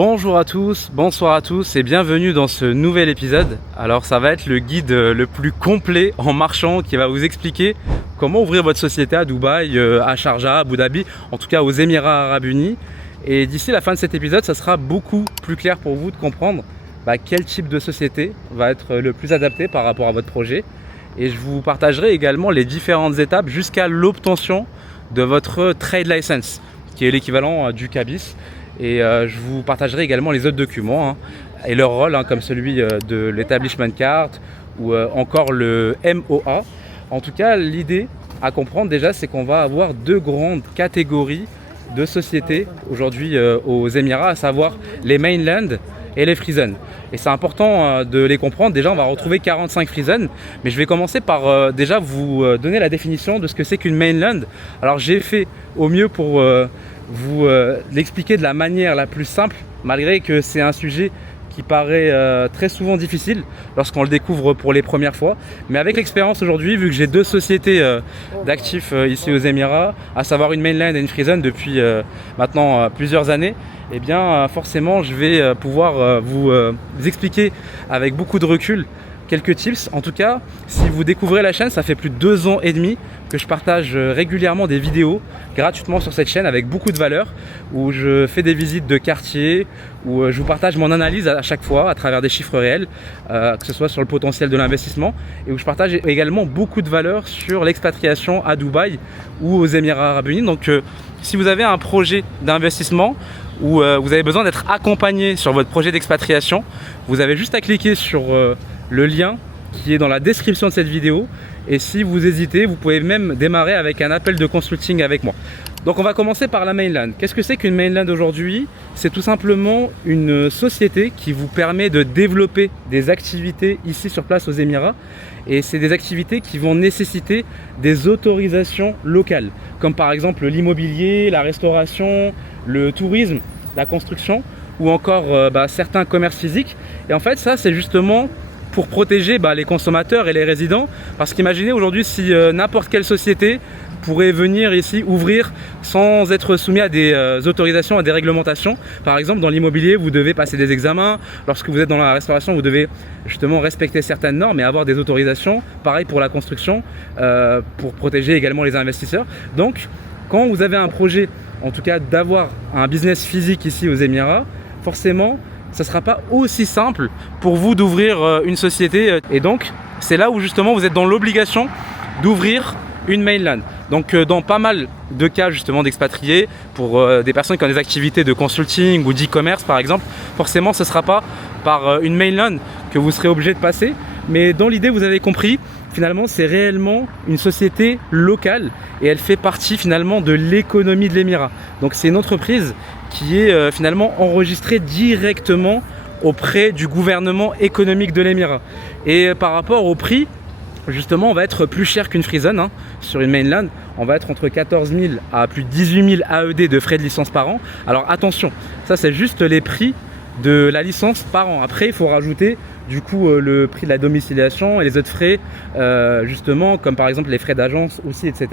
Bonjour à tous, bonsoir à tous et bienvenue dans ce nouvel épisode. Alors ça va être le guide le plus complet en marchand qui va vous expliquer comment ouvrir votre société à Dubaï, à Sharjah, à Abu Dhabi, en tout cas aux Émirats Arabes Unis. Et d'ici la fin de cet épisode, ça sera beaucoup plus clair pour vous de comprendre quel type de société va être le plus adapté par rapport à votre projet. Et je vous partagerai également les différentes étapes jusqu'à l'obtention de votre trade license, qui est l'équivalent du CABIS. Et je vous partagerai également les autres documents et leur rôle, comme celui de l'Establishment Card ou encore le MOA. En tout cas, l'idée à comprendre déjà, c'est qu'on va avoir deux grandes catégories de sociétés aujourd'hui aux Émirats, à savoir les mainland et les free zones. Et c'est important de les comprendre. Déjà, on va retrouver 45 free zones, mais je vais commencer par déjà vous donner la définition de ce que c'est qu'une mainland. Alors, j'ai fait au mieux pour vous l'expliquer de la manière la plus simple, malgré que c'est un sujet qui paraît très souvent difficile lorsqu'on le découvre pour les premières fois. Mais avec l'expérience aujourd'hui, vu que j'ai deux sociétés d'actifs ici aux Émirats, à savoir une mainland et une free zone depuis maintenant plusieurs années, eh bien forcément je vais pouvoir vous expliquer avec beaucoup de recul quelques tips. En tout cas, si vous découvrez la chaîne, ça fait plus de 2 ans et demi que je partage régulièrement des vidéos gratuitement sur cette chaîne avec beaucoup de valeur, où je fais des visites de quartier, où je vous partage mon analyse à chaque fois à travers des chiffres réels, que ce soit sur le potentiel de l'investissement, et où je partage également beaucoup de valeur sur l'expatriation à Dubaï ou aux Émirats Arabes Unis. Donc si vous avez un projet d'investissement où vous avez besoin d'être accompagné sur votre projet d'expatriation, vous avez juste à cliquer sur le lien qui est dans la description de cette vidéo, et si vous hésitez, vous pouvez même démarrer avec un appel de consulting avec moi. Donc on va commencer par la mainland. Qu'est-ce que c'est qu'une mainland aujourd'hui? C'est tout simplement une société qui vous permet de développer des activités ici sur place aux Émirats, et c'est des activités qui vont nécessiter des autorisations locales, comme par exemple l'immobilier, la restauration, le tourisme, la construction ou encore certains commerces physiques. Et en fait ça, c'est justement pour protéger les consommateurs et les résidents, parce qu'imaginez aujourd'hui si n'importe quelle société pourrait venir ici ouvrir sans être soumis à des autorisations, à des réglementations. Par exemple, dans l'immobilier, vous devez passer des examens. Lorsque vous êtes dans la restauration, vous devez justement respecter certaines normes et avoir des autorisations. Pareil pour la construction, pour protéger également les investisseurs. Donc, quand vous avez un projet, en tout cas d'avoir un business physique ici aux Émirats, forcément, ça ne sera pas aussi simple pour vous d'ouvrir une société. Et donc, c'est là où justement vous êtes dans l'obligation d'ouvrir une mainland. Donc dans pas mal de cas justement d'expatriés, pour des personnes qui ont des activités de consulting ou d'e-commerce par exemple, forcément ce ne sera pas par une mainland que vous serez obligé de passer. Mais dans l'idée, vous avez compris, finalement c'est réellement une société locale et elle fait partie finalement de l'économie de l'Émirat. Donc c'est une entreprise qui est finalement enregistrée directement auprès du gouvernement économique de l'Émirat. Et par rapport au prix, justement, on va être plus cher qu'une free zone sur une mainland. On va être entre 14 000 à plus de 18 000 AED de frais de licence par an. Alors attention, ça c'est juste les prix de la licence par an. Après, il faut rajouter du coup le prix de la domiciliation et les autres frais, justement, comme par exemple les frais d'agence aussi, etc.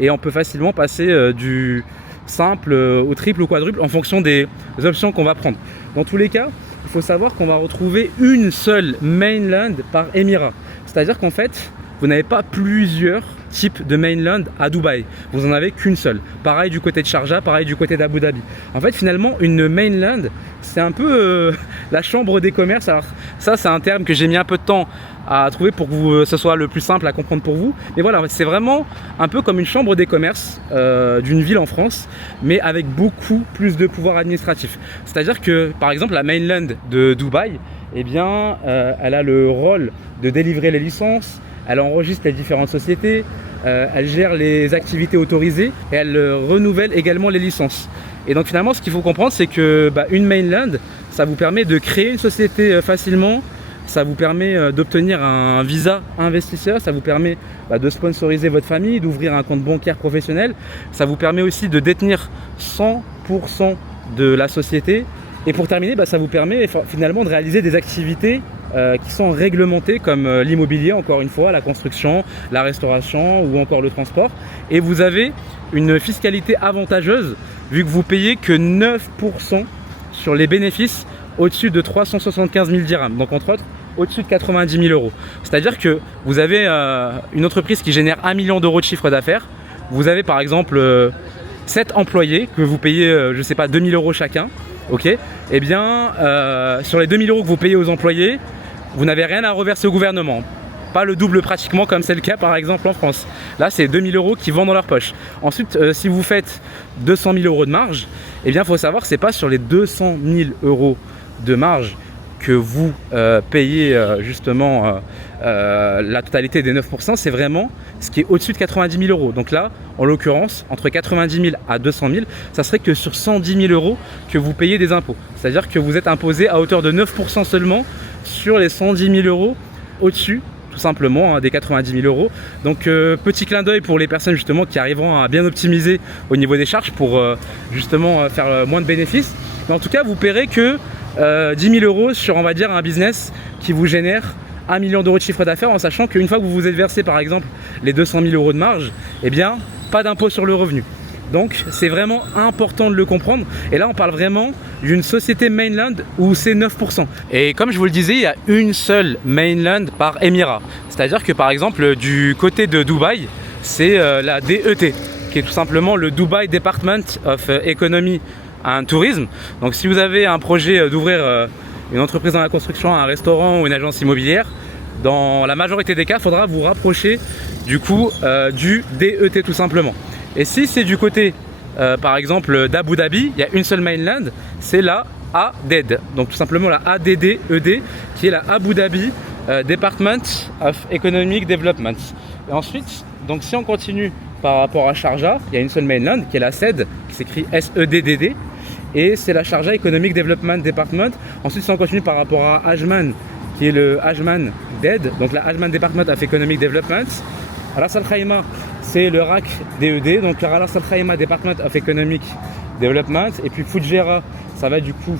Et on peut facilement passer du simple au triple ou quadruple en fonction des options qu'on va prendre. Dans tous les cas, il faut savoir qu'on va retrouver une seule mainland par émirat. C'est-à-dire qu'en fait, vous n'avez pas plusieurs types de mainland à Dubaï. Vous n'en avez qu'une seule. Pareil du côté de Sharjah, pareil du côté d'Abu Dhabi. En fait, finalement, une mainland, c'est un peu la chambre des commerces. Alors ça, c'est un terme que j'ai mis un peu de temps à trouver pour que ce soit le plus simple à comprendre pour vous. Mais voilà, c'est vraiment un peu comme une chambre des commerces d'une ville en France, mais avec beaucoup plus de pouvoir administratif. C'est-à-dire que, par exemple, la mainland de Dubaï, eh bien, elle a le rôle de délivrer les licences, elle enregistre les différentes sociétés, elle gère les activités autorisées et elle renouvelle également les licences. Et donc finalement, ce qu'il faut comprendre, c'est que une mainland, ça vous permet de créer une société facilement, ça vous permet d'obtenir un visa investisseur, ça vous permet de sponsoriser votre famille, d'ouvrir un compte bancaire professionnel, ça vous permet aussi de détenir 100% de la société. Et pour terminer, ça vous permet finalement de réaliser des activités qui sont réglementées comme l'immobilier, encore une fois, la construction, la restauration ou encore le transport. Et vous avez une fiscalité avantageuse vu que vous payez que 9% sur les bénéfices au-dessus de 375 000 dirhams. Donc entre autres, au-dessus de 90 000 euros. C'est-à-dire que vous avez une entreprise qui génère 1 million d'euros de chiffre d'affaires. Vous avez par exemple 7 employés que vous payez, je ne sais pas, 2 000 euros chacun. Ok. Eh bien, sur les 2 000 euros que vous payez aux employés, vous n'avez rien à reverser au gouvernement. Pas le double pratiquement comme c'est le cas par exemple en France. Là, c'est 2 000 euros qui vont dans leur poche. Ensuite, si vous faites 200 000 euros de marge, eh bien, il faut savoir que ce n'est pas sur les 200 000 euros de marge que vous payez justement la totalité des 9%, c'est vraiment ce qui est au-dessus de 90 000 euros. Donc là, en l'occurrence, entre 90 000 à 200 000, ça serait que sur 110 000 euros que vous payez des impôts. C'est-à-dire que vous êtes imposé à hauteur de 9% seulement sur les 110 000 euros au-dessus, tout simplement, des 90 000 euros. Donc petit clin d'œil pour les personnes justement qui arriveront à bien optimiser au niveau des charges pour justement faire moins de bénéfices. Mais en tout cas, vous paierez que 10 000 euros sur, on va dire, un business qui vous génère 1 million d'euros de chiffre d'affaires, en sachant qu'une fois que vous vous êtes versé par exemple les 200 000 euros de marge, eh bien pas d'impôt sur le revenu. Donc c'est vraiment important de le comprendre. Et là on parle vraiment d'une société mainland où c'est 9%. Et comme je vous le disais, il y a une seule mainland par émirat. C'est-à-dire que par exemple du côté de Dubaï, c'est la DET, qui est tout simplement le Dubai Department of Economy and Tourism. Donc si vous avez un projet d'ouvrir une entreprise dans la construction, un restaurant ou une agence immobilière, dans la majorité des cas, il faudra vous rapprocher du coup du DET tout simplement. Et si c'est du côté par exemple d'Abu Dhabi, il y a une seule mainland, c'est la ADED. Donc tout simplement la ADDED qui est la Abu Dhabi Department of Economic Development. Et ensuite, donc si on continue par rapport à Sharjah, il y a une seule mainland qui est la SED, qui s'écrit SEDDD. Et c'est la Sharjah Economic Development Department. Ensuite, si on continue par rapport à Ajman, qui est le Ajman DED, donc la Ajman Department of Economic Development. Ras Al Khaimah, c'est le RAC DED, donc le Ras Al Khaimah Department of Economic Development. Et puis Fujairah, ça va du coup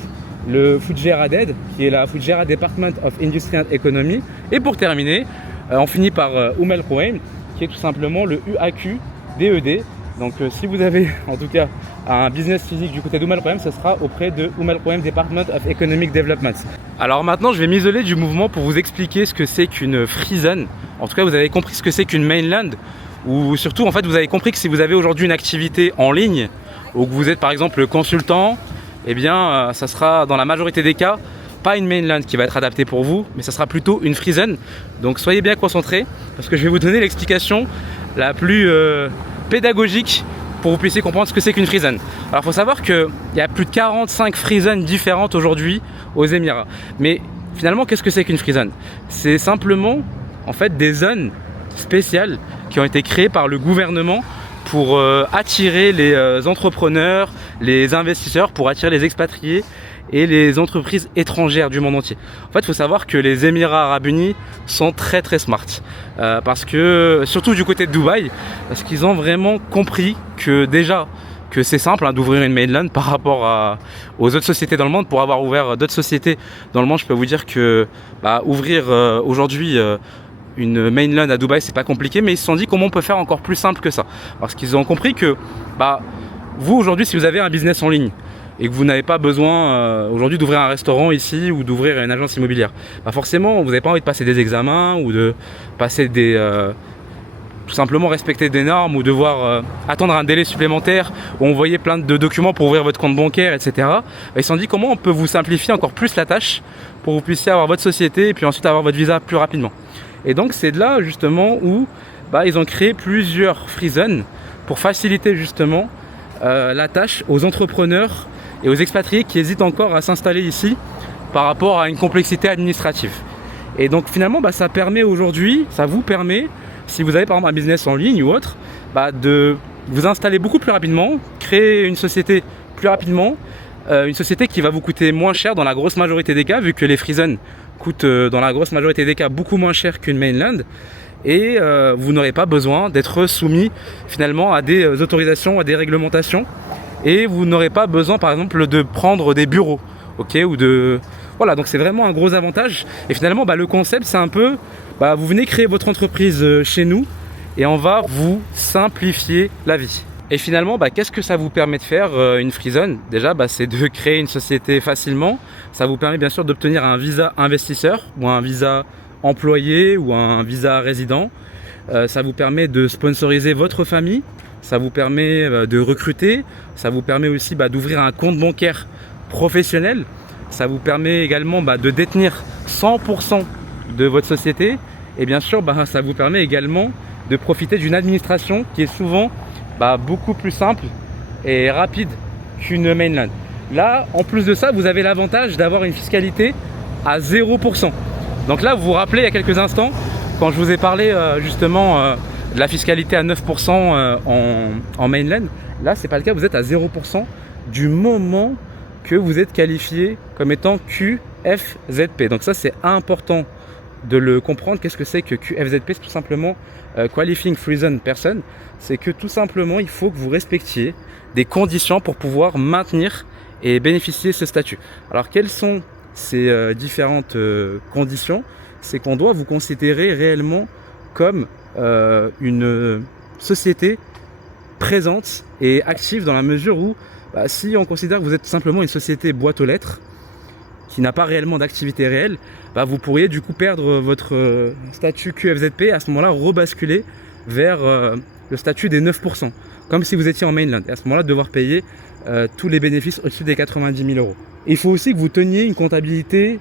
le Fujairah DED, qui est la Fujairah Department of Industry and Economy. Et pour terminer, on finit par Al Quwain, qui est tout simplement le UAQ DED. Donc si vous avez en tout cas un business physique du côté d'Al Quwain, ce sera auprès de Al Quwain Department of Economic Development. Alors maintenant je vais m'isoler du mouvement pour vous expliquer ce que c'est qu'une free zone. En tout cas vous avez compris ce que c'est qu'une mainland, ou surtout en fait vous avez compris que si vous avez aujourd'hui une activité en ligne ou que vous êtes par exemple consultant, eh bien ça sera dans la majorité des cas pas une mainland qui va être adaptée pour vous, mais ça sera plutôt une free zone. Donc soyez bien concentrés parce que je vais vous donner l'explication la plus pédagogique pour que vous puissiez comprendre ce que c'est qu'une free zone. Alors il faut savoir qu'il y a plus de 45 free zones différentes aujourd'hui aux Émirats. Mais finalement qu'est-ce que c'est qu'une free zone? C'est simplement en fait des zones spéciales qui ont été créées par le gouvernement pour attirer les entrepreneurs, les investisseurs, pour attirer les expatriés et les entreprises étrangères du monde entier. En fait, il faut savoir que les Émirats Arabes Unis sont très très smart parce que, surtout du côté de Dubaï, parce qu'ils ont vraiment compris que déjà que c'est simple d'ouvrir une mainland par rapport aux autres sociétés dans le monde. Pour avoir ouvert d'autres sociétés dans le monde, je peux vous dire que ouvrir aujourd'hui une mainland à Dubaï, c'est pas compliqué, mais ils se sont dit comment on peut faire encore plus simple que ça, parce qu'ils ont compris que vous aujourd'hui, si vous avez un business en ligne et que vous n'avez pas besoin aujourd'hui d'ouvrir un restaurant ici ou d'ouvrir une agence immobilière, forcément vous n'avez pas envie de passer des examens ou de passer des tout simplement respecter des normes ou devoir attendre un délai supplémentaire ou envoyer plein de documents pour ouvrir votre compte bancaire, etc. Ils se sont dit comment on peut vous simplifier encore plus la tâche pour que vous puissiez avoir votre société et puis ensuite avoir votre visa plus rapidement. Et donc c'est de là justement où ils ont créé plusieurs free zones pour faciliter justement la tâche aux entrepreneurs et aux expatriés qui hésitent encore à s'installer ici par rapport à une complexité administrative. Et donc finalement ça permet aujourd'hui, ça vous permet, si vous avez par exemple un business en ligne ou autre, de vous installer beaucoup plus rapidement, créer une société plus rapidement, une société qui va vous coûter moins cher dans la grosse majorité des cas, vu que les free zones coûtent dans la grosse majorité des cas beaucoup moins cher qu'une mainland. Et vous n'aurez pas besoin d'être soumis finalement à des autorisations, à des réglementations. Et vous n'aurez pas besoin par exemple de prendre des bureaux, ok, ou de... Voilà, donc c'est vraiment un gros avantage. Et finalement le concept c'est un peu, vous venez créer votre entreprise chez nous et on va vous simplifier la vie. Et finalement, qu'est-ce que ça vous permet de faire une free zone? Déjà, c'est de créer une société facilement. Ça vous permet bien sûr d'obtenir un visa investisseur ou un visa employé ou un visa résident. Ça vous permet de sponsoriser votre famille. Ça vous permet de recruter. Ça vous permet aussi d'ouvrir un compte bancaire professionnel. Ça vous permet également de détenir 100% de votre société. Et bien sûr, ça vous permet également de profiter d'une administration qui est souvent beaucoup plus simple et rapide qu'une mainland. Là, en plus de ça, vous avez l'avantage d'avoir une fiscalité à 0%. Donc là, vous vous rappelez il y a quelques instants, quand je vous ai parlé justement de la fiscalité à 9% en mainland, là, c'est pas le cas, vous êtes à 0% du moment que vous êtes qualifié comme étant QFZP. Donc ça, c'est important de le comprendre. Qu'est-ce que c'est que QFZP? C'est tout simplement Qualifying Free Zone Person. C'est que tout simplement, il faut que vous respectiez des conditions pour pouvoir maintenir et bénéficier de ce statut. Alors, quelles sont ces différentes conditions? C'est qu'on doit vous considérer réellement comme une société présente et active, dans la mesure où si on considère que vous êtes tout simplement une société boîte aux lettres qui n'a pas réellement d'activité réelle, vous pourriez du coup perdre votre statut QFZP et à ce moment-là rebasculer vers le statut des 9%, comme si vous étiez en mainland, et à ce moment-là devoir payer tous les bénéfices au-dessus des 90 000 euros. Il faut aussi que vous teniez une comptabilité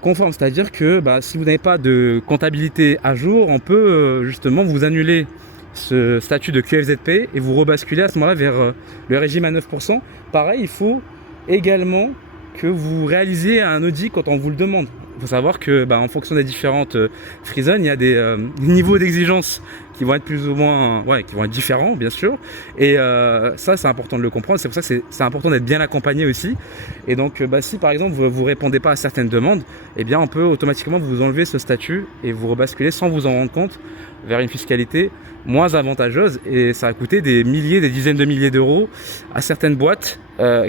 conforme, c'est-à-dire que si vous n'avez pas de comptabilité à jour, on peut justement vous annuler ce statut de QFZP et vous rebasculer à ce moment-là vers le régime à 9%. Pareil, il faut également que vous réalisiez un audit quand on vous le demande. Il faut savoir que en fonction des différentes free zones, il y a des niveaux d'exigence qui vont être plus ou moins qui vont être différents, bien sûr, et ça c'est important de le comprendre. C'est pour ça que c'est important d'être bien accompagné aussi. Et donc si par exemple vous répondez pas à certaines demandes, on peut automatiquement vous enlever ce statut et vous rebasculer sans vous en rendre compte vers une fiscalité moins avantageuse, et ça a coûté des milliers, des dizaines de milliers d'euros à certaines boîtes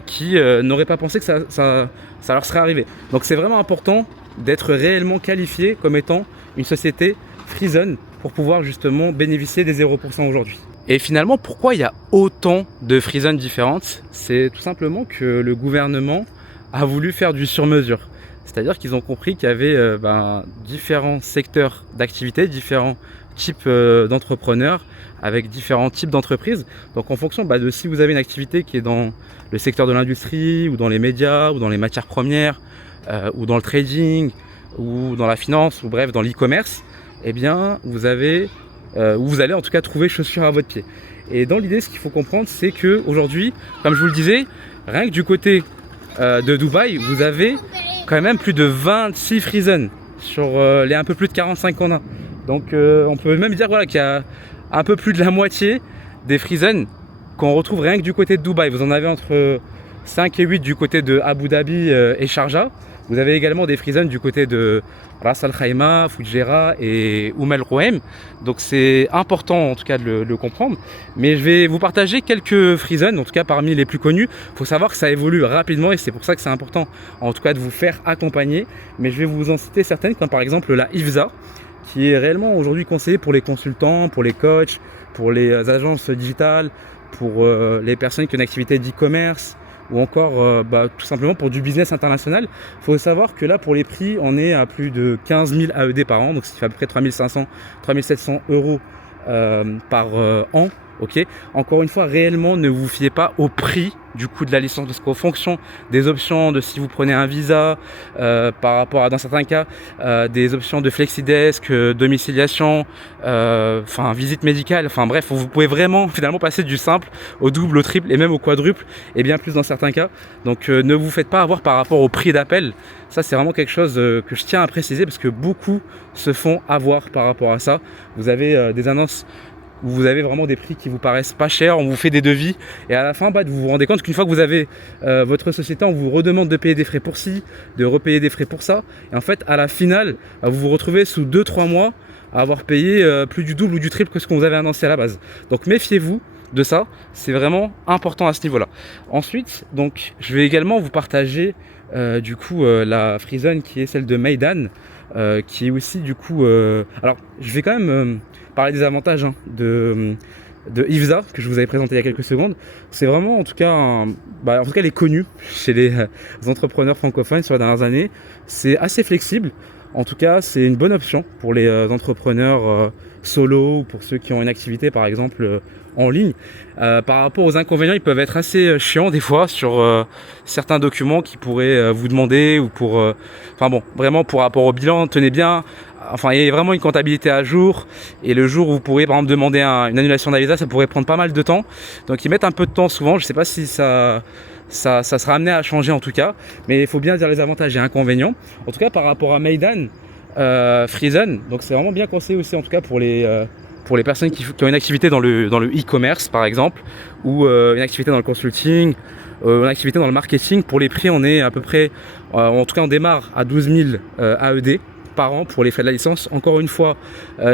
qui n'auraient pas pensé que ça leur serait arrivé. Donc c'est vraiment important d'être réellement qualifié comme étant une société free zone pour pouvoir justement bénéficier des 0% aujourd'hui. Et finalement, pourquoi il y a autant de free zones différentes? C'est tout simplement que le gouvernement a voulu faire du sur-mesure. C'est-à-dire qu'ils ont compris qu'il y avait différents secteurs d'activité, différents types d'entrepreneurs avec différents types d'entreprises. Donc en fonction de si vous avez une activité qui est dans le secteur de l'industrie ou dans les médias ou dans les matières premières ou dans le trading ou dans la finance ou bref dans l'e-commerce, vous allez en tout cas trouver chaussures à votre pied. Et dans l'idée, ce qu'il faut comprendre, c'est que aujourd'hui, comme je vous le disais, rien que du côté de Dubaï, vous avez quand même plus de 26 free zones sur les un peu plus de 45 qu'on a. Donc on peut même dire qu'il y a un peu plus de la moitié des free zones qu'on retrouve rien que du côté de Dubaï. Vous en avez entre 5 et 8 du côté de Abu Dhabi et Sharjah. Vous avez également des free zones du côté de Ras Al Khaimah, Fujairah et Al Rouaim. Donc c'est important en tout cas de le comprendre. Mais je vais vous partager quelques free zones, en tout cas parmi les plus connus. Il faut savoir que ça évolue rapidement et c'est pour ça que c'est important en tout cas de vous faire accompagner. Mais je vais vous en citer certaines, comme par exemple la IFSA, qui est réellement aujourd'hui conseillée pour les consultants, pour les coachs, pour les agences digitales, pour les personnes qui ont une activité d'e-commerce, ou encore tout simplement pour du business international. Il faut savoir que là, pour les prix, on est à plus de 15 000 AED par an, donc ce qui fait à peu près 3500, 3700 euros par an. Ok. Encore une fois, réellement, ne vous fiez pas au prix du coût de la licence, parce qu'en fonction des options de si vous prenez un visa, par rapport à dans certains cas des options de flexidesk, domiciliation, visite médicale, bref, vous pouvez vraiment finalement passer du simple au double, au triple et même au quadruple, et bien plus dans certains cas. Donc ne vous faites pas avoir par rapport au prix d'appel. Ça, c'est vraiment quelque chose que je tiens à préciser, parce que beaucoup se font avoir par rapport à ça. Vous avez des annonces où vous avez vraiment des prix qui vous paraissent pas chers, on vous fait des devis et à la fin vous vous rendez compte qu'une fois que vous avez votre société, on vous redemande de payer des frais pour ci, de repayer des frais pour ça, et en fait à la finale vous vous retrouvez sous 2-3 mois à avoir payé plus du double ou du triple que ce qu'on vous avait annoncé à la base. Donc méfiez-vous de ça, c'est vraiment important à ce niveau là. Ensuite, donc je vais également vous partager la free zone qui est celle de Meydan, qui est aussi alors je vais quand même parler des avantages de de IVSA que je vous avais présenté il y a quelques secondes. C'est vraiment en tout cas, en tout cas, elle est connue chez les entrepreneurs francophones sur les dernières années. C'est assez flexible. En tout cas, c'est une bonne option pour les entrepreneurs solo ou pour ceux qui ont une activité par exemple en ligne. Par rapport aux inconvénients, ils peuvent être assez chiants des fois sur certains documents qui pourraient vous demander ou pour... vraiment pour rapport au bilan, tenez bien... Enfin, il y a vraiment une comptabilité à jour et le jour où vous pourriez par exemple demander une annulation d'Avisa, ça pourrait prendre pas mal de temps. Donc ils mettent un peu de temps souvent, je ne sais pas si ça sera amené à changer en tout cas, mais il faut bien dire les avantages et inconvénients. En tout cas par rapport à Maidan Friesen, donc c'est vraiment bien conseillé aussi en tout cas pour les personnes qui ont une activité dans le e-commerce par exemple, ou une activité dans le consulting, une activité dans le marketing. Pour les prix, on est à peu près, en tout cas on démarre à 12 000 AED par an pour les frais de la licence. Encore une fois,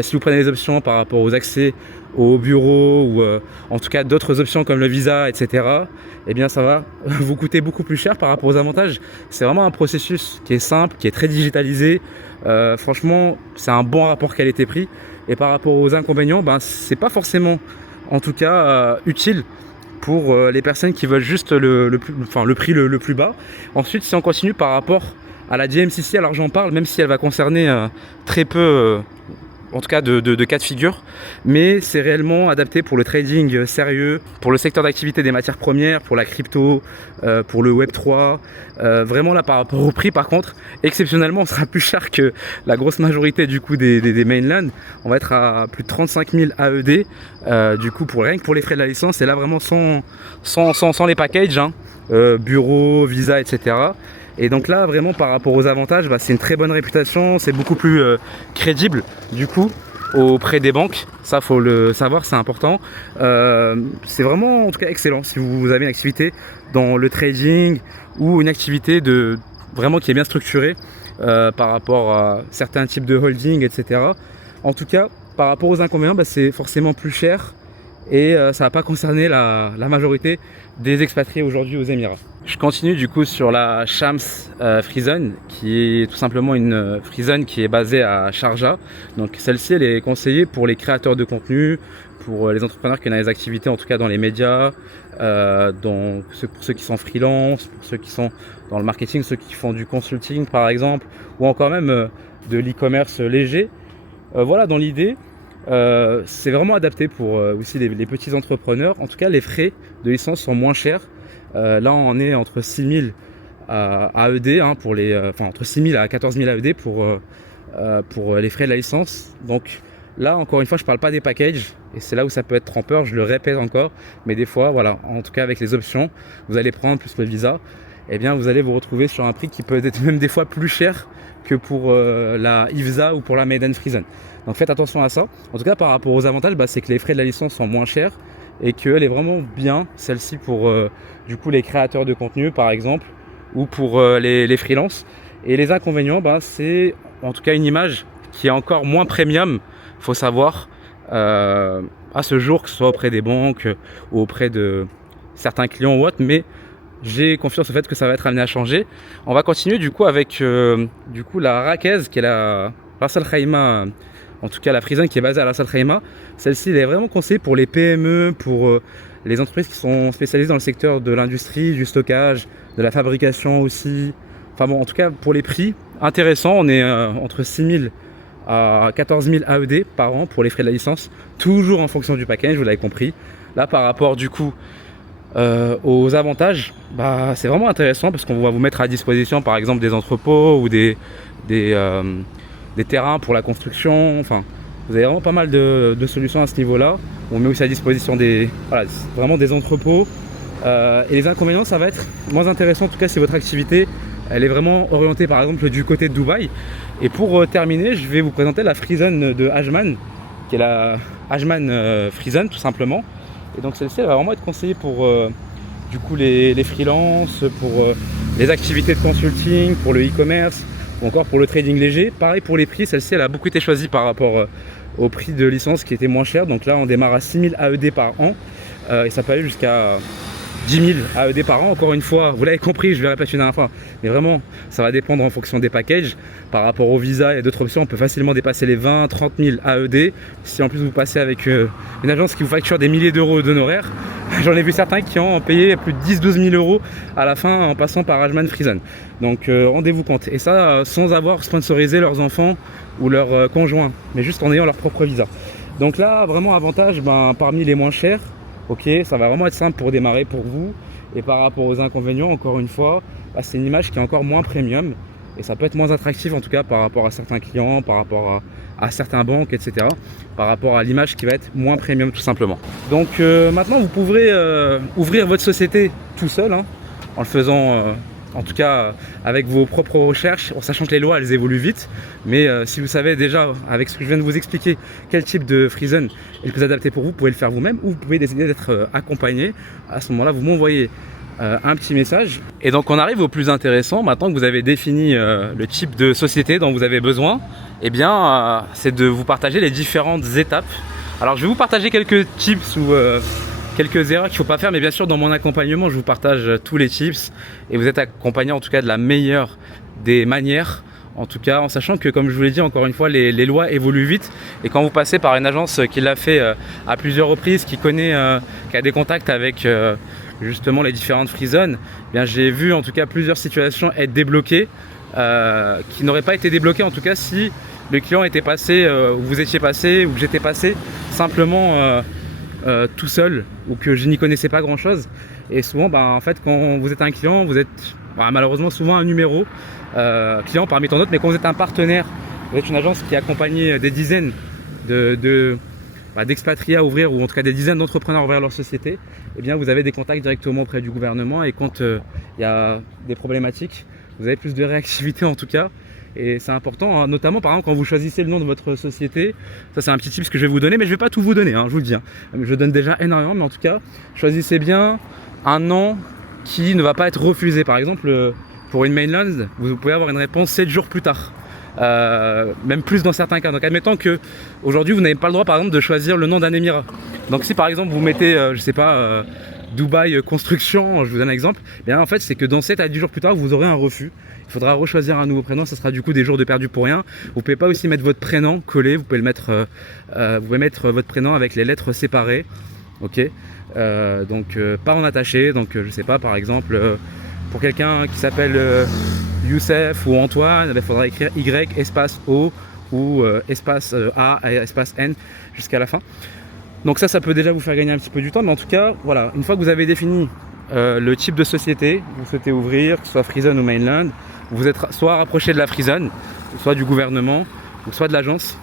si vous prenez les options par rapport aux accès au bureau ou en tout cas d'autres options comme le visa, etc., eh bien ça va vous coûter beaucoup plus cher par rapport aux avantages. C'est vraiment un processus qui est simple, qui est très digitalisé. Franchement, c'est un bon rapport qualité-prix. Et par rapport aux inconvénients, c'est pas forcément en tout cas utile pour les personnes qui veulent juste le prix le plus bas. Ensuite, si on continue par rapport à la DMCC, alors j'en parle même si elle va concerner très peu en tout cas de cas de figure, mais c'est réellement adapté pour le trading sérieux, pour le secteur d'activité des matières premières, pour la crypto, pour le Web3. Vraiment là par rapport au prix, par contre, exceptionnellement on sera plus cher que la grosse majorité du coup des mainland. On va être à plus de 35 000 AED du coup rien que pour les frais de la licence, et là vraiment sans les packages, bureau, visa, etc. Et donc là vraiment par rapport aux avantages, c'est une très bonne réputation, c'est beaucoup plus crédible du coup auprès des banques. Ça faut le savoir, c'est important. C'est vraiment en tout cas excellent si vous avez une activité dans le trading ou une activité vraiment qui est bien structurée par rapport à certains types de holding, etc. En tout cas par rapport aux inconvénients, c'est forcément plus cher et ça va pas concerner la majorité des expatriés aujourd'hui aux Émirats. Je continue du coup sur la Shams Friesen, qui est tout simplement une Friesen qui est basée à Sharjah. Donc celle-ci, elle est conseillée pour les créateurs de contenu, pour les entrepreneurs qui ont des activités en tout cas dans les médias, pour ceux qui sont freelance, pour ceux qui sont dans le marketing, ceux qui font du consulting par exemple, ou encore même de l'e-commerce léger. Voilà, dans l'idée, c'est vraiment adapté pour aussi les petits entrepreneurs. En tout cas, les frais de licence sont moins chers. Là, on est entre 6 000 AED pour entre 6 000 à 14 000 AED pour les frais de la licence. Donc là, encore une fois, je ne parle pas des packages et c'est là où ça peut être trompeur. Je le répète encore, mais des fois, voilà, en tout cas avec les options, vous allez prendre plus le visa. Eh bien, vous allez vous retrouver sur un prix qui peut être même des fois plus cher que pour la IVSA ou pour la Maidan Friesen. Donc faites attention à ça. En tout cas, par rapport aux avantages, c'est que les frais de la licence sont moins chers et qu'elle est vraiment bien, celle-ci, pour du coup les créateurs de contenu par exemple, ou pour les freelances. Et les inconvénients, c'est en tout cas une image qui est encore moins premium, il faut savoir, à ce jour, que ce soit auprès des banques ou auprès de certains clients ou autres, mais j'ai confiance au fait que ça va être amené à changer. On va continuer du coup avec du coup la Rakez, qui est la Ras Al Khaimah, en tout cas la Friesen qui est basée à Ras Al Khaimah. Celle-ci, elle est vraiment conseillée pour les PME, pour les entreprises qui sont spécialisées dans le secteur de l'industrie, du stockage, de la fabrication aussi. Enfin bon, en tout cas pour les prix intéressants, on est entre 6 000 à 14 000 AED par an pour les frais de la licence, toujours en fonction du package, vous l'avez compris. Là par rapport du coup aux avantages, c'est vraiment intéressant parce qu'on va vous mettre à disposition par exemple des entrepôts ou des terrains pour la construction. Enfin, vous avez vraiment pas mal de solutions à ce niveau-là. On met aussi à disposition vraiment des entrepôts. Et les inconvénients, ça va être moins intéressant en tout cas si votre activité elle est vraiment orientée par exemple du côté de Dubaï. Et pour terminer, je vais vous présenter la Friesen de Ajman, qui est la Ajman Friesen tout simplement. Et donc celle-ci elle va vraiment être conseillée pour du coup les freelances, pour les activités de consulting, pour le e-commerce ou encore pour le trading léger. Pareil pour les prix, celle-ci elle a beaucoup été choisie par rapport au prix de licence qui était moins cher. Donc là on démarre à 6 000 AED par an et ça peut aller jusqu'à 10 000 AED par an. Encore une fois, vous l'avez compris, je vais répéter une dernière fois, mais vraiment, ça va dépendre en fonction des packages. Par rapport au visa et d'autres options, on peut facilement dépasser les 20 30 000 AED. Si en plus vous passez avec une agence qui vous facture des milliers d'euros d'honoraires, j'en ai vu certains qui ont payé plus de 10-12 000 euros à la fin en passant par Ajman Friesen. Donc rendez-vous compte. Et ça sans avoir sponsorisé leurs enfants ou leurs conjoints, mais juste en ayant leur propre visa. Donc là, vraiment avantage parmi les moins chers. Ok, ça va vraiment être simple pour démarrer pour vous. Et par rapport aux inconvénients, encore une fois, c'est une image qui est encore moins premium. Et ça peut être moins attractif en tout cas par rapport à certains clients, par rapport à certaines banques, etc. Par rapport à l'image qui va être moins premium tout simplement. Donc maintenant vous pourrez ouvrir votre société tout seul, hein, en le faisant en tout cas avec vos propres recherches, en sachant que les lois elles évoluent vite. Mais si vous savez déjà avec ce que je viens de vous expliquer quel type de Friesen est le plus adapté pour vous, vous pouvez le faire vous-même ou vous pouvez décider d'être accompagné. À ce moment-là vous m'envoyez un petit message. Et donc on arrive au plus intéressant. Maintenant que vous avez défini le type de société dont vous avez besoin, eh bien c'est de vous partager les différentes étapes. Alors je vais vous partager quelques tips ou quelques erreurs qu'il ne faut pas faire, mais bien sûr dans mon accompagnement je vous partage tous les tips et vous êtes accompagné en tout cas de la meilleure des manières. En tout cas, en sachant que, comme je vous l'ai dit encore une fois, les lois évoluent vite. Et quand vous passez par une agence qui l'a fait à plusieurs reprises, qui connaît, qui a des contacts avec justement les différentes free zones, eh bien j'ai vu en tout cas plusieurs situations être débloquées, qui n'auraient pas été débloquées en tout cas si le client était passé, ou vous étiez passé, ou que j'étais passé simplement tout seul, ou que je n'y connaissais pas grand chose. Et souvent, en fait, quand vous êtes un client, vous êtes malheureusement souvent un numéro client parmi tant d'autres, mais quand vous êtes un partenaire, vous êtes une agence qui accompagne des dizaines d'expatriés à ouvrir, ou en tout cas des dizaines d'entrepreneurs à ouvrir leur société, eh bien vous avez des contacts directement auprès du gouvernement, et quand il y a des problématiques, vous avez plus de réactivité en tout cas. Et c'est important, hein, notamment par exemple quand vous choisissez le nom de votre société. Ça c'est un petit tip que je vais vous donner, mais je ne vais pas tout vous donner, hein, je vous le dis, hein. Je donne déjà énormément, mais en tout cas choisissez bien un nom qui ne va pas être refusé. Par exemple pour une mainland, vous pouvez avoir une réponse 7 jours plus tard, même plus dans certains cas. Donc admettons que aujourd'hui vous n'avez pas le droit par exemple de choisir le nom d'un émirat. Donc si par exemple vous mettez je sais pas Dubaï Construction, je vous donne un exemple, bien en fait c'est que dans 7 à 10 jours plus tard vous aurez un refus. Il faudra rechoisir un nouveau prénom, ça sera du coup des jours de perdu pour rien. Vous pouvez pas aussi mettre votre prénom collé, vous pouvez le mettre, vous pouvez mettre votre prénom avec les lettres séparées, ok. Donc pas en attaché. Donc je sais pas, par exemple pour quelqu'un qui s'appelle Youssef ou Antoine, il faudra écrire Y espace O ou espace A espace N jusqu'à la fin. Donc ça peut déjà vous faire gagner un petit peu du temps, mais en tout cas voilà, une fois que vous avez défini le type de société que vous souhaitez ouvrir, que ce soit Free Zone ou Mainland, vous êtes soit rapproché de la Free Zone, soit du gouvernement, ou soit de l'agence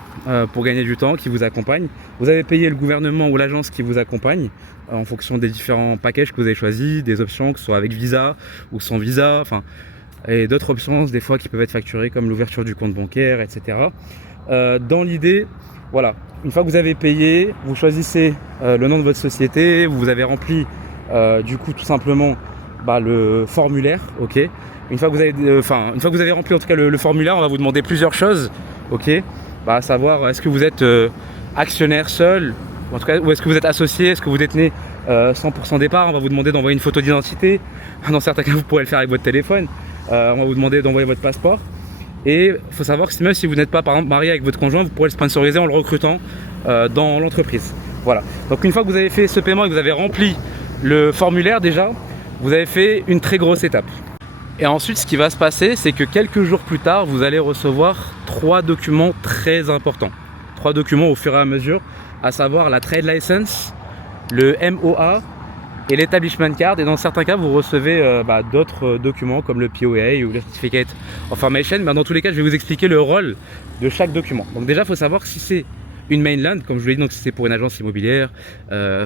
pour gagner du temps qui vous accompagne. Vous avez payé le gouvernement ou l'agence qui vous accompagne en fonction des différents packages que vous avez choisis, des options que ce soit avec visa ou sans visa, enfin, et d'autres options des fois qui peuvent être facturées comme l'ouverture du compte bancaire, etc. Dans l'idée, voilà, une fois que vous avez payé, vous choisissez le nom de votre société, vous avez rempli du coup tout simplement le formulaire, ok. Une fois que vous avez rempli en tout cas le formulaire, on va vous demander plusieurs choses, ok. À savoir, est-ce que vous êtes actionnaire seul, en tout cas, ou est-ce que vous êtes associé, est-ce que vous détenez 100% des parts. On va vous demander d'envoyer une photo d'identité. Dans certains cas, vous pourrez le faire avec votre téléphone. On va vous demander d'envoyer votre passeport. Et il faut savoir que même si vous n'êtes pas par exemple marié avec votre conjoint, vous pourrez le sponsoriser en le recrutant dans l'entreprise. Voilà. Donc une fois que vous avez fait ce paiement et que vous avez rempli le formulaire déjà, vous avez fait une très grosse étape. Et ensuite, ce qui va se passer, c'est que quelques jours plus tard, vous allez recevoir 3 documents très importants. 3 documents au fur et à mesure, à savoir la Trade License, le MOA et l'Establishment Card. Et dans certains cas, vous recevez d'autres documents comme le POA ou le Certificate of Formation. Mais dans tous les cas, je vais vous expliquer le rôle de chaque document. Donc déjà, il faut savoir que si c'est une mainland, comme je vous l'ai dit, donc si c'est pour une agence immobilière,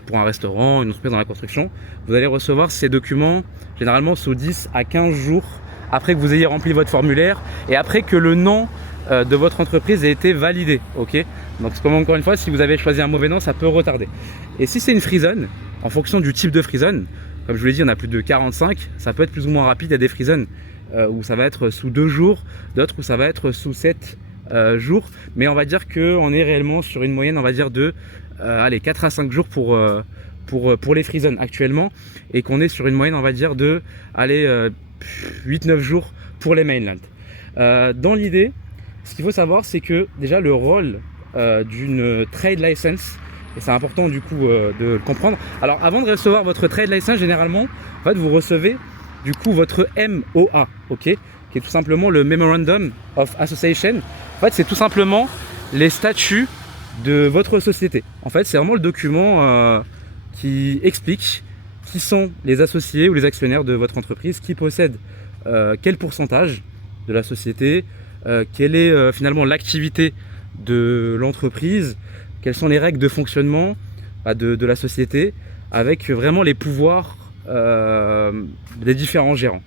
pour un restaurant, une entreprise dans la construction, vous allez recevoir ces documents généralement sous 10 à 15 jours après que vous ayez rempli votre formulaire et après que le nom de votre entreprise ait été validé, ok. Donc comme encore une fois, si vous avez choisi un mauvais nom, ça peut retarder. Et si c'est une free zone, en fonction du type de free zone, comme je vous l'ai dit, on a plus de 45, ça peut être plus ou moins rapide. Il y a des free zones où ça va être sous 2 jours, d'autres où ça va être sous 7 jours, mais on va dire qu'on est réellement sur une moyenne, on va dire de 4 à 5 jours pour pour les free zones actuellement et qu'on est sur une moyenne, on va dire, de 8-9 jours pour les mainland. Dans l'idée, ce qu'il faut savoir, c'est que déjà le rôle d'une trade license, et c'est important du coup de le comprendre. Alors avant de recevoir votre trade license, généralement, en fait, vous recevez du coup votre MOA, ok, qui est tout simplement le Memorandum of Association. En fait, c'est tout simplement les statuts de votre société. En fait, c'est vraiment le document qui explique qui sont les associés ou les actionnaires de votre entreprise, qui possèdent quel pourcentage de la société, quelle est finalement l'activité de l'entreprise, quelles sont les règles de fonctionnement de la société, avec vraiment les pouvoirs des différents gérants.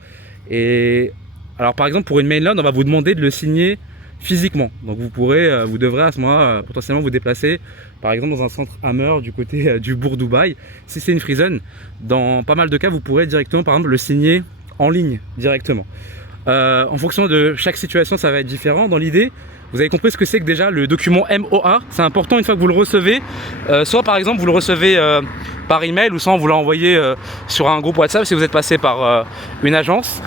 Et alors par exemple pour une mainland, on va vous demander de le signer physiquement. Donc vous devrez à ce moment-là potentiellement vous déplacer par exemple dans un centre Hammer du côté du bourg Dubaï. Si c'est une free zone, dans pas mal de cas vous pourrez directement par exemple le signer en ligne directement. En fonction de chaque situation ça va être différent. Dans l'idée, vous avez compris ce que c'est que déjà le document MOA. C'est important une fois que vous le recevez, soit par exemple vous le recevez par email ou soit vous l'envoyez sur un groupe WhatsApp si vous êtes passé par une agence.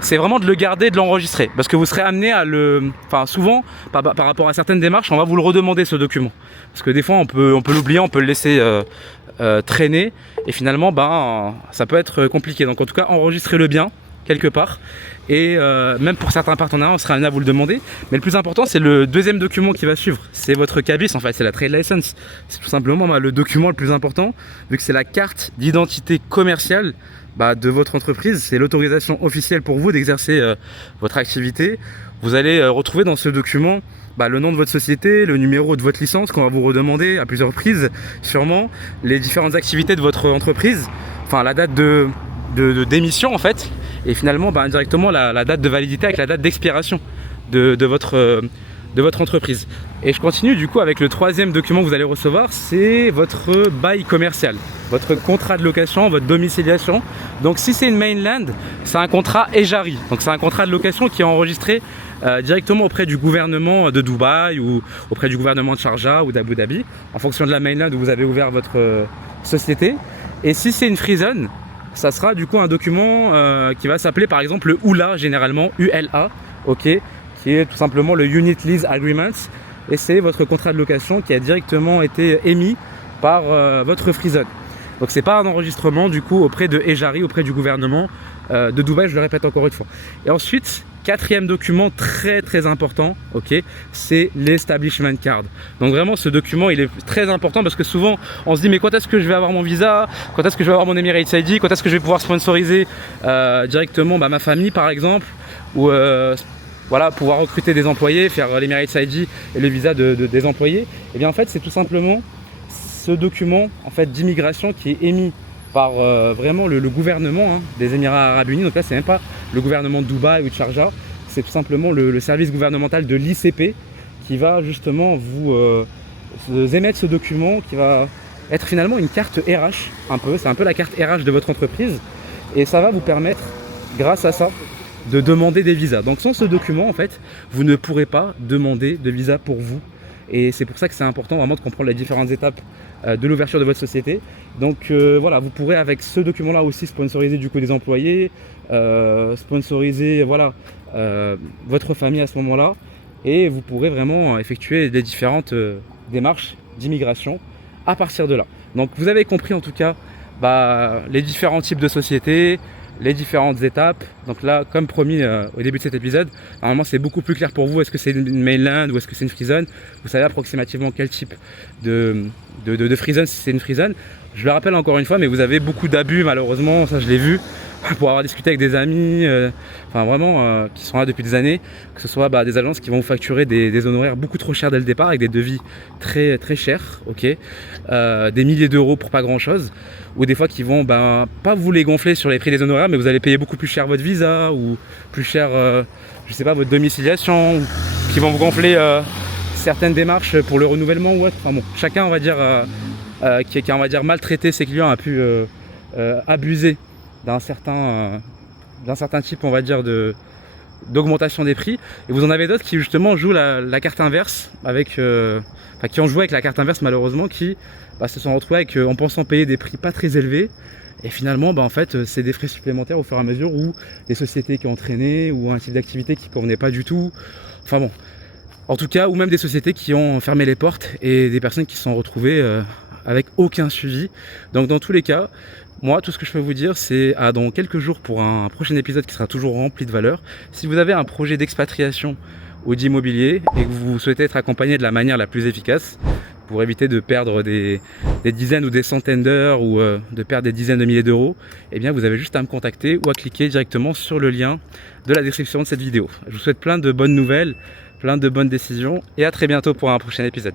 C'est vraiment de le garder, de l'enregistrer, parce que vous serez amené à souvent par rapport à certaines démarches, on va vous le redemander ce document, parce que des fois on peut l'oublier, on peut le laisser traîner, et finalement ça peut être compliqué. Donc en tout cas enregistrez-le bien quelque part, et même pour certains partenaires on sera amené à vous le demander. Mais le plus important c'est le deuxième document qui va suivre, c'est votre CABIS, en fait c'est la trade license. C'est tout simplement le document le plus important, vu que c'est la carte d'identité commerciale de votre entreprise. C'est l'autorisation officielle pour vous d'exercer votre activité. Vous allez retrouver dans ce document le nom de votre société, le numéro de votre licence qu'on va vous redemander à plusieurs reprises, sûrement les différentes activités de votre entreprise, enfin la date de d'émission en fait, et finalement indirectement la date de validité avec la date d'expiration de votre entreprise. Et je continue du coup avec le troisième document que vous allez recevoir, c'est votre bail commercial, votre contrat de location, votre domiciliation. Donc si c'est une mainland, c'est un contrat EJARI, donc c'est un contrat de location qui est enregistré directement auprès du gouvernement de Dubaï ou auprès du gouvernement de Sharjah ou d'Abu Dhabi, en fonction de la mainland où vous avez ouvert votre société. Et si c'est une free zone, ça sera du coup un document qui va s'appeler par exemple le ULA, généralement ULA, ok, qui est tout simplement le Unit Lease Agreement, et c'est votre contrat de location qui a directement été émis par votre free zone. Donc c'est pas un enregistrement du coup auprès de EJARI, auprès du gouvernement de Dubaï, je le répète encore une fois. Et ensuite, quatrième document très très important, ok, c'est l'Establishment Card. Donc vraiment ce document il est très important, parce que souvent on se dit mais quand est-ce que je vais avoir mon visa, quand est-ce que je vais avoir mon Emirates ID, quand est-ce que je vais pouvoir sponsoriser directement ma famille par exemple, ou voilà, pouvoir recruter des employés, faire l'Emirates ID et le visa des employés. Et bien en fait c'est tout simplement ce document en fait d'immigration qui est émis par vraiment le gouvernement des Émirats Arabes Unis. Donc là c'est même pas le gouvernement de Dubaï ou de Sharjah, c'est tout simplement le service gouvernemental de l'ICP qui va justement vous émettre ce document, qui va être finalement une carte RH un peu, c'est un peu la carte RH de votre entreprise, et ça va vous permettre grâce à ça de demander des visas. Donc sans ce document en fait vous ne pourrez pas demander de visa pour vous, et c'est pour ça que c'est important vraiment de comprendre les différentes étapes de l'ouverture de votre société. Donc voilà, vous pourrez avec ce document là aussi sponsoriser du coup des employés, sponsoriser voilà votre famille à ce moment là, et vous pourrez vraiment effectuer des différentes démarches d'immigration à partir de là. Donc vous avez compris en tout cas les différents types de sociétés, les différentes étapes. Donc là, comme promis au début de cet épisode, normalement c'est beaucoup plus clair pour vous. Est-ce que c'est une mainland ou est-ce que c'est une free zone? Vous savez approximativement quel type de free zone, si c'est une free zone. Je le rappelle encore une fois, mais vous avez beaucoup d'abus malheureusement, ça je l'ai vu, pour avoir discuté avec des amis, enfin vraiment qui sont là depuis des années, que ce soit des agences qui vont vous facturer des honoraires beaucoup trop chers dès le départ, avec des devis très très chers, ok, des milliers d'euros pour pas grand chose, ou des fois qui vont pas vous les gonfler sur les prix des honoraires, mais vous allez payer beaucoup plus cher votre visa, ou plus cher je sais pas, votre domiciliation, ou qui vont vous gonfler certaines démarches pour le renouvellement ou autre. Enfin bon, chacun on va dire qui a on va dire maltraité ses clients, a pu abuser d'un certain type on va dire d'augmentation des prix. Et vous en avez d'autres qui justement jouent la carte inverse, qui ont joué avec la carte inverse malheureusement, qui se sont retrouvés avec, en pensant payer des prix pas très élevés. Et finalement, en fait, c'est des frais supplémentaires au fur et à mesure, ou des sociétés qui ont entraîné, ou un type d'activité qui ne convenait pas du tout. Enfin bon, en tout cas, ou même des sociétés qui ont fermé les portes et des personnes qui se sont retrouvées avec aucun suivi. Donc dans tous les cas, moi, tout ce que je peux vous dire, c'est dans quelques jours pour un prochain épisode qui sera toujours rempli de valeur. Si vous avez un projet d'expatriation ou d'immobilier et que vous souhaitez être accompagné de la manière la plus efficace pour éviter de perdre des dizaines ou des centaines d'heures ou de perdre des dizaines de milliers d'euros, eh bien vous avez juste à me contacter ou à cliquer directement sur le lien de la description de cette vidéo. Je vous souhaite plein de bonnes nouvelles, plein de bonnes décisions et à très bientôt pour un prochain épisode.